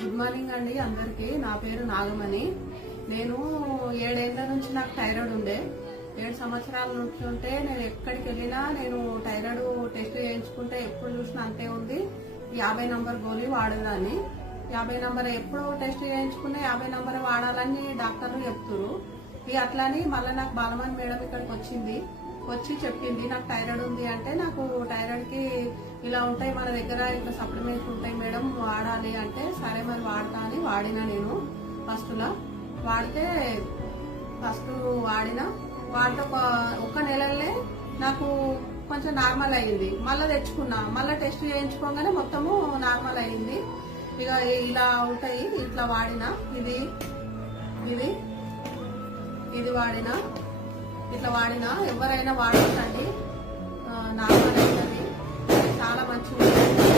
Good morning అండి అందరికి. నా పేరు నాగమణి. నేను 7 ఏళ్ల నుంచి నాకు థైరాయిడ్ ఉండే. 7 సంవత్సరాల నుంచి ఉంటే నేను ఎక్కడికి వెళ్ళినా నేను థైరాయిడ్ టెస్ట్ చేయించుకుంటే ఎప్పుడు చూసినా అంతే ఉంది. 50 నంబర్ గోళీ వాడేదాన్ని. 50 నంబర్ ఎప్పుడు టెస్ట్ చేయించుకునే 50 నంబర్ వాడాలని డాక్టర్లు చెప్తున్నారు. ఇక అట్లని మళ్ళీ నాకు బాలమణి మేడం ఇక్కడికి వచ్చి చెప్పింది నాకు థైరాయిడ్ ఉంది అంటే, నాకు థైరాయిడ్ కి ఇలా ఉంటాయి మన దగ్గర, ఇట్లా సప్లిమెంట్స్ ఉంటాయి మేడం వాడాలి అంటే, సరే మరి వాడతా అని వాడినా. నేను ఫస్ట్ వాడితే వాడితే ఒక్క నెలలే నాకు కొంచెం నార్మల్ అయ్యింది. మళ్ళీ తెచ్చుకున్నా, మళ్ళీ టెస్ట్ చేయించుకోగానే మొత్తము నార్మల్ అయ్యింది. ఇక ఇలా ఉంటాయి. ఇట్లా వాడినా ఇది వాడినా, ఇట్లా వాడినా ఎవరైనా వాడొచ్చండి. నార్మల్ అవుతుంది, చాలా మంచిగా ఉంటుంది.